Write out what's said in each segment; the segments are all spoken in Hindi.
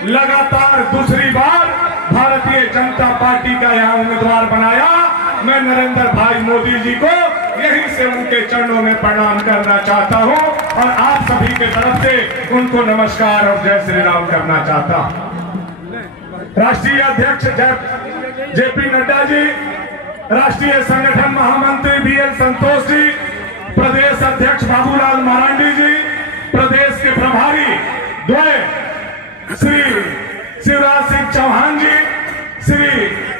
लगातार दूसरी बार भारतीय जनता पार्टी का यहाँ उम्मीदवार बनाया। मैं नरेंद्र भाई मोदी जी को यहीं से उनके चरणों में प्रणाम करना चाहता हूं और आप सभी के तरफ से उनको नमस्कार और जय श्री राम करना चाहता हूं। राष्ट्रीय अध्यक्ष जेपी नड्डा जी, राष्ट्रीय संगठन महामंत्री बीएल संतोष जी, प्रदेश अध्यक्ष बाबूलाल मरांडी जी, प्रदेश के प्रभारी द्वय श्री शिवराज सिंह चौहान जी, श्री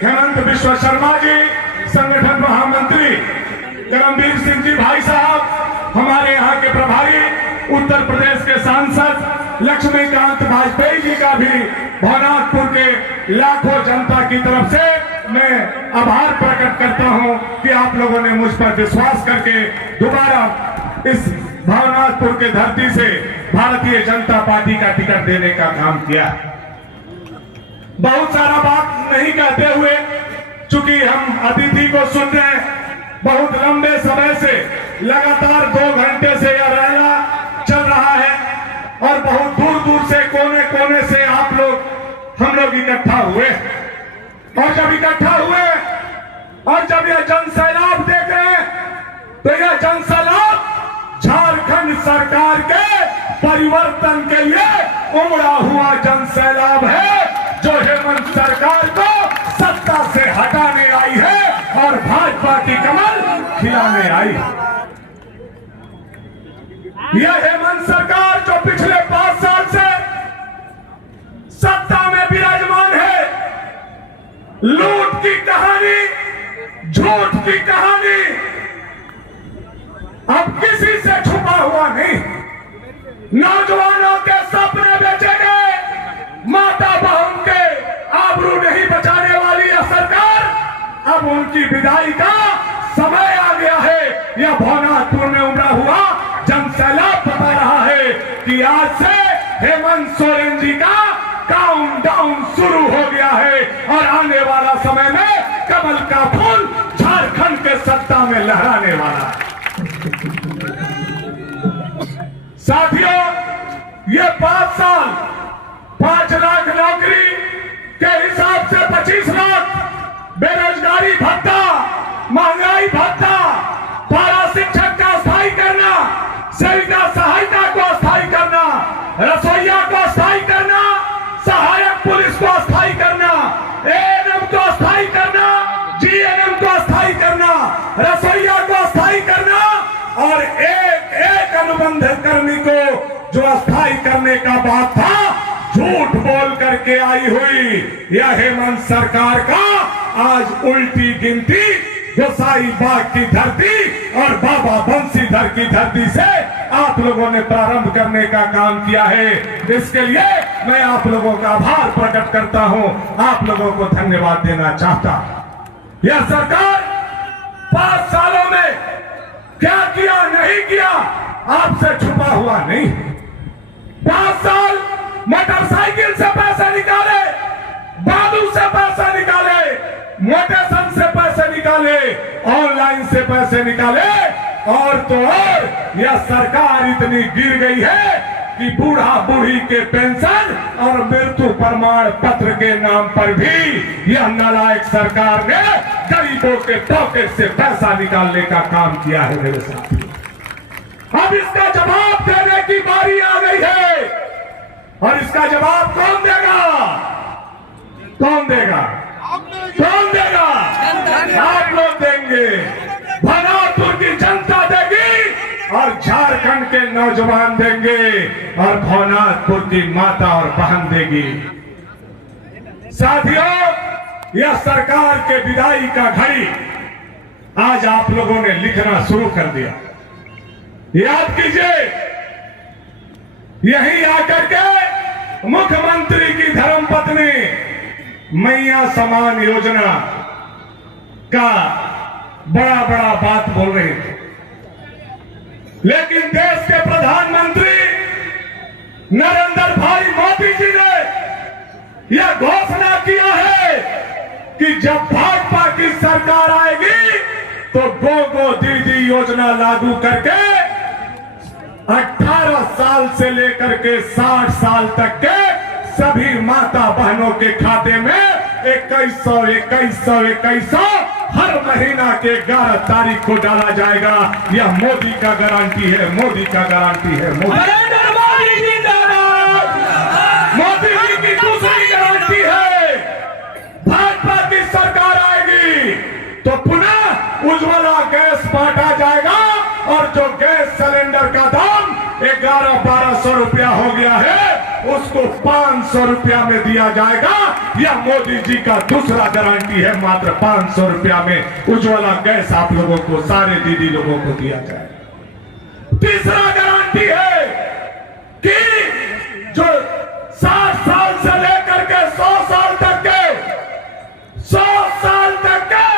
हेमंत बिश्व शर्मा जी, संगठन महामंत्री करमबीर सिंह जी भाई साहब, हमारे यहाँ के प्रभारी उत्तर प्रदेश के सांसद लक्ष्मीकांत वाजपेयी जी का भी भवनाथपुर के लाखों जनता की तरफ से मैं आभार प्रकट करता हूं कि आप लोगों ने मुझ पर विश्वास करके दोबारा इस भवनाथपुर के धरती से भारतीय जनता पार्टी का टिकट देने का काम किया। बहुत सारा बात नहीं कहते हुए, चूंकि हम अतिथि को सुन रहे हैं, बहुत लंबे समय से लगातार 2 घंटे से यह रैला चल रहा है और बहुत दूर दूर से कोने कोने से हम लोग इकट्ठा हुए और जब इकट्ठा हुए और जब यह जनसैलाब देख रहे हैं तो यह जनसैलाब झारखंड सरकार के परिवर्तन के लिए उमड़ा हुआ जनसैलाब है, जो हेमंत सरकार को सत्ता से हटाने आई है और भाजपा की कमल खिलाने आई है। यह हेमंत सरकार जो पिछले 5 साल से सत्ता में विराजमान है, लूट की कहानी, झूठ की कहानी अब किसी से छुपा हुआ नहीं। नौजवानों के सपने बेचे गए, माता बहन के आबरू नहीं बचाने वाली यह सरकार, अब उनकी विदाई का समय आ गया है। यह भवनाथपुर में उमड़ा हुआ जनसैलाब बता रहा है कि आज से हेमंत सोरेन जी का काउंटडाउन शुरू हो गया है और आने वाला समय में कमल का फूल झारखंड के सत्ता में लहराने वाला है। साथियों, ये 5 साल 5 लाख नौकरी के हिसाब से 25 लाख, बेरोजगारी भत्ता, महंगाई भत्ता, पारा शिक्षक का स्थायी करना, सेविका सहायता को स्थायी करना, रसोईया को स्थायी करना, सहायक पुलिस को स्थायी करना, एएनएम को स्थायी करना, जीएनएम को स्थायी करना, रसोईया को स्थायी करना और एक अनुबंध कर्मी को जो स्थायी करने का बात था, झूठ बोल करके आई हुई यह हेमंत सरकार का आज उल्टी गिनती गोसाई बाग की धरती और बाबा बंसीधर की धरती से आप लोगों ने प्रारंभ करने का काम किया है। इसके लिए मैं आप लोगों का आभार प्रकट करता हूं, आप लोगों को धन्यवाद देना चाहता हूं। यह सरकार 5 सालों में क्या किया नहीं किया आपसे छुपा हुआ नहीं। 5 साल मोटरसाइकिल से पैसे निकाले, बालू से पैसे निकाले, मोटेशन से पैसे निकाले, ऑनलाइन से पैसे निकाले और तो और यह सरकार इतनी गिर गई है कि बूढ़ा बूढ़ी के पेंशन और मृत्यु प्रमाण पत्र के नाम पर भी यह नालायक सरकार ने गरीबों के पॉकेट से पैसा निकालने का काम किया है। मेरे साथी, अब इसका जवाब देने की बारी आ गई है और इसका जवाब कौन देगा? कौन देगा? कौन देगा? आप लोग देंगे, भवनाथपुर की जनता देगी और झारखंड के नौजवान देंगे और भवनाथपुर की माता और बहन देगी। साथियों, यह सरकार के विदाई का घड़ी आज आप लोगों ने लिखना शुरू कर दिया। याद कीजिए, यही आकर के मुख्यमंत्री की धर्मपत्नी मैया समान योजना का बड़ा बड़ा बात बोल रहे थे, लेकिन देश के प्रधानमंत्री नरेंद्र भाई मोदी जी ने यह घोषणा किया है कि जब भाजपा की सरकार आएगी तो गो दीदी योजना लागू करके 18 साल से लेकर के 60 साल तक के सभी माता बहनों के खाते में 2100 हर महीना के 11 तारीख को डाला जाएगा। यह मोदी का गारंटी है, मोदी का गारंटी है। नरेंद्र मोदी जिंदाबाद। मोदी जी की दूसरी गारंटी है, भाजपा की सरकार आएगी तो पुनः उज्ज्वला गैस बांटा जाएगा और जो गैस सिलेंडर का दाम 1100-1200 रुपया हो गया है उसको 500 रुपया में दिया जाएगा। यह मोदी जी का दूसरा गारंटी है, मात्र 500 रुपया में उज्ज्वला गैस आप लोगों को, सारे दीदी लोगों को दिया जाएगा। तीसरा गारंटी है कि जो 60 साल से लेकर के 100 साल तक के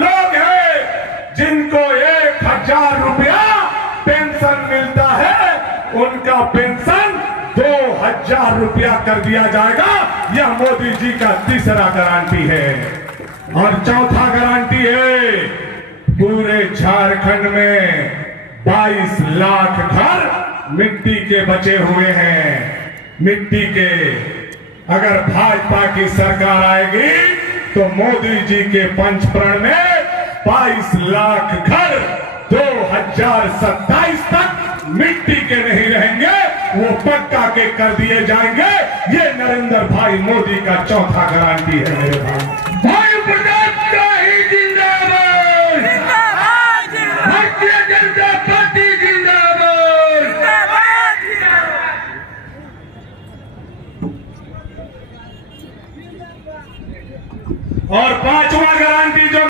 लोग हैं जिनको 1000 रुपया पेंशन मिलता है, उनका पेंशन 2000 रुपया कर दिया जाएगा। यह मोदी जी का तीसरा गारंटी है। और चौथा गारंटी है, पूरे झारखंड में 22 लाख घर मिट्टी के बचे हुए हैं। मिट्टी के, अगर भाजपा की सरकार आएगी तो मोदी जी के पंचप्रण में 22 लाख घर 2027 तक मिट्टी के नहीं रहेंगे, वो पक्का के कर दिए जाएंगे। ये नरेंद्र भाई मोदी का चौथा गारंटी है मेरे भाई।